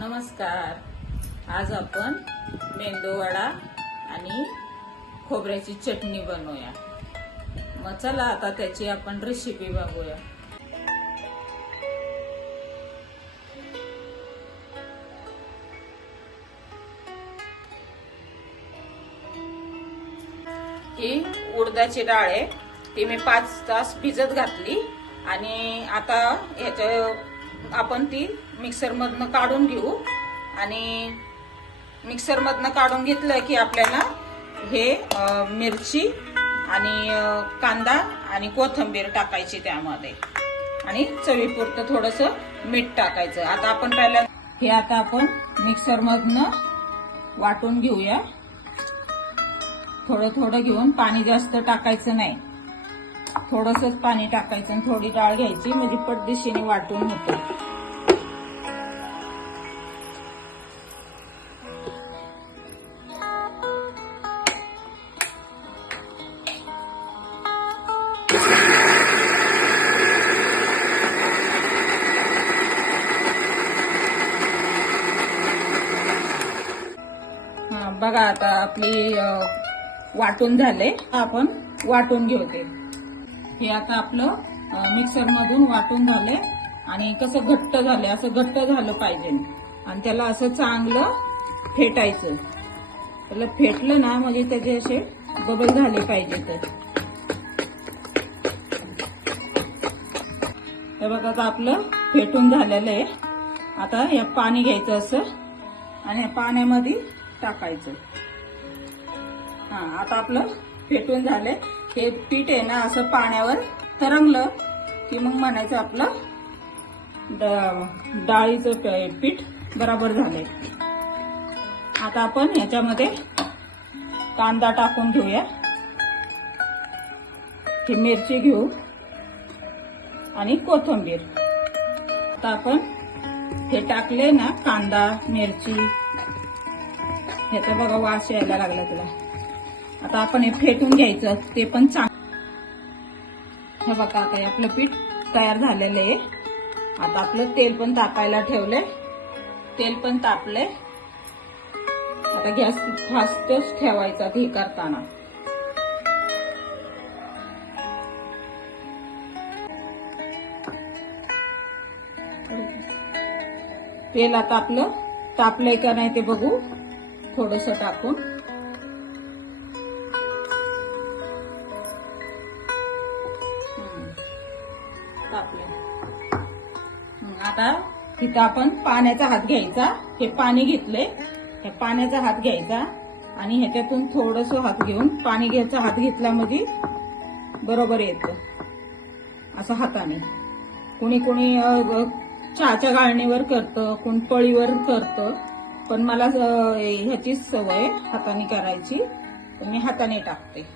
नमस्कार. आज आपण मेंदू वडा आणि खोबऱ्याची चटणी बनवूया. मग चला आता त्याची आपण रेसिपी बघूया. ही उडदाची डाळ आहे, ती मी 5 तास भिजत घातली आणि आता ह्याच्या आपण ती मिक्सर मधनं काढून घेऊ. आणि मिक्सर मधनं काढून घेतलं की आपल्याला हे मिरची आणि कांदा आणि कोथिंबीर टाकायची त्यामध्ये आणि चवीपुरतं थोडंसं मीठ टाकायचं. आता आपण पहिला हे आता आपण मिक्सर मधनं वाटून घेऊया. थोडं थोडं घेऊन, पाणी जास्त टाकायचं नाही, थोडंसंच पाणी टाकायचं आणि थोडी डाळ घ्यायची, म्हणजे पटदिशीने वाटून होते. बघा आता आपली वाटून झाले. आपण वाटून घेऊ ते. हे आता आपलं मिक्सर मधून वाटून झाले आणि कसं घट्ट झाले, असं घट्ट झालं पाहिजे आणि त्याला असं चांगलं फेटायचं. त्याला फेटलं ना म्हणजे त्याचे असे बबल झाले पाहिजे. तर बघा आता आपलं फेटून झालेलं आहे. आता हे पाणी घ्यायचं असं आणि पाण्यामध्ये टाकायचं. आता आपलं फेटून झालंय. हे पीठ आहे ना असं पाण्यावर तरंगलं की मग म्हणायचं आपलं डाळीचं पीठ बरोबर झालंय. आता आपण ह्याच्यामध्ये कांदा टाकून घेऊया. ही मिरची घेऊ आणि कोथिंबीर. आता आपण हे टाकले ना, कांदा मिरची, ह्याचा बघा वास यायला लागला तुला. आता आपण हे फेटून घ्यायचं, ते पण हे बघा आता आपलं पीठ तयार झालेलं आहे. आता आपलं तेल पण तापायला ठेवलंय. तेल पण तापलंय. आता गॅस फास्टच ठेवायचा हे करताना. तेल आता आपलं तापलंय का नाही ते बघू, थोडस टाकून. आता तिथं आपण पाण्याचा हात घ्यायचा. हे पाणी घेतलंय, हे पाण्याचा हात घ्यायचा आणि ह्याच्यातून थोडस हात घेऊन पाणी घ्यायचा. हात घेतला म्हणजे बरोबर येतं असं हाताने. कोणी कोणी चहाच्या गाळणीवर करतं, कोण पळीवर करतं, पण मला ह्याचीच सवय हाताने करायची, तर मी हाताने टाकते.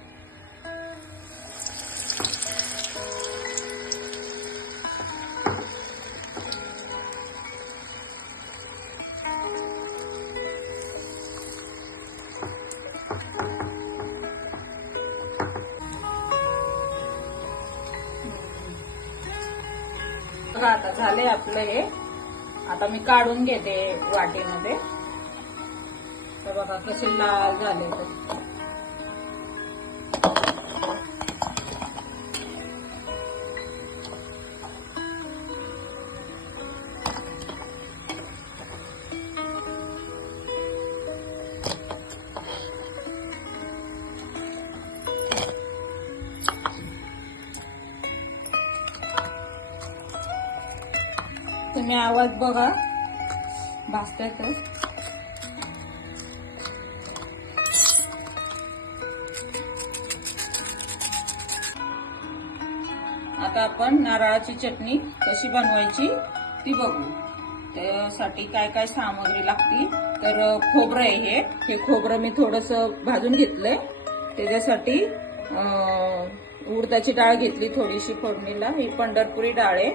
आता झाले आपलं हे. आता मी काढून घेते वाटीमध्ये. तर बघा कसे लाल झाले. तुम्ही आवाज बघा, भाजतायत. आता आपण नारळाची चटणी कशी बनवायची ती बघू. त्यासाठी काय काय सामग्री लागती. तर खोबरं आहे, हे खोबरं मी थोडस भाजून घेतलंय. त्याच्यासाठी उडदाची डाळ घेतली थोडीशी फोडणीला. ही पंढरपुरी डाळ आहे.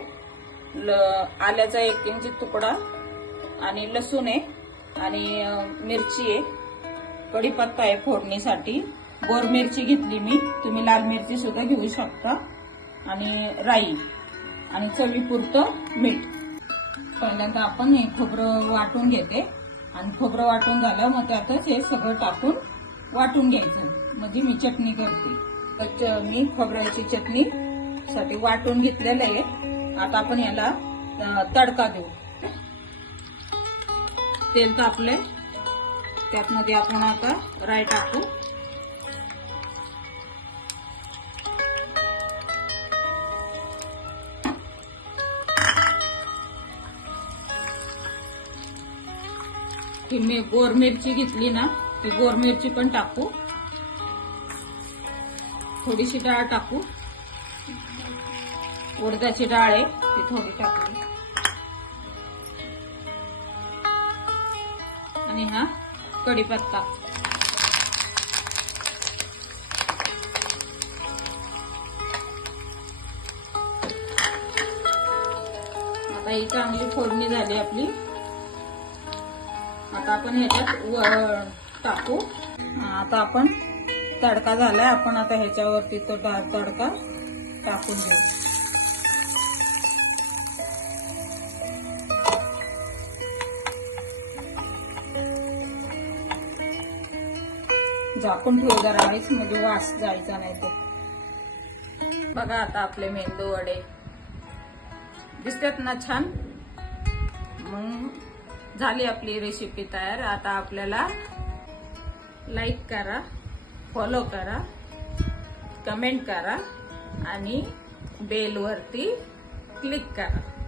आल्याचा 1 इंची तुकडा आणि लसूण आहे आणि मिरची आहे, कढीपत्ता आहे फोडणीसाठी. गोर मिरची घेतली मी, तुम्ही लाल मिरची सुद्धा घेऊ शकता. आणि राई आणि चवीपुरतं मीठ. पहिल्यांदा आपण हे खोबरं वाटून घेते आणि खोबरं वाटून झालं मग त्यातच हे सगळं टाकून वाटून घ्यायचं. म्हणजे मी चटणी करते. तर मी खोबऱ्याची चटणी साठी वाटून घेतलेलं आहे. आता आपण याला तडका देऊ. तेल तापले, त्यातमध्ये आपण आता राई टाकू. ही मी गोर मिरची घेतली ना, ती गोर मिरची पण टाकू. थोडीशी डाळ टाकू. उडदाची डाळ आहे ती थोडी टाकली. आणि हा कढीपत्ता. आता ही चांगली फोडणी झाली आपली. आता आपण ह्याच्यात टाकू. आता आपण तडका झालाय. आपण आता ह्याच्यावरती तो तडका टाकून घेऊ. झाकून ठेवू जरा आईच, म्हणजे वास जायचा नाही तो. बघा आता आपले मेंदू वडे दिसतात ना छान. मग झाली आपली रेसिपी तयार. आता आपल्याला लाईक करा, फॉलो करा, कमेंट करा आणि बेल वरती क्लिक करा.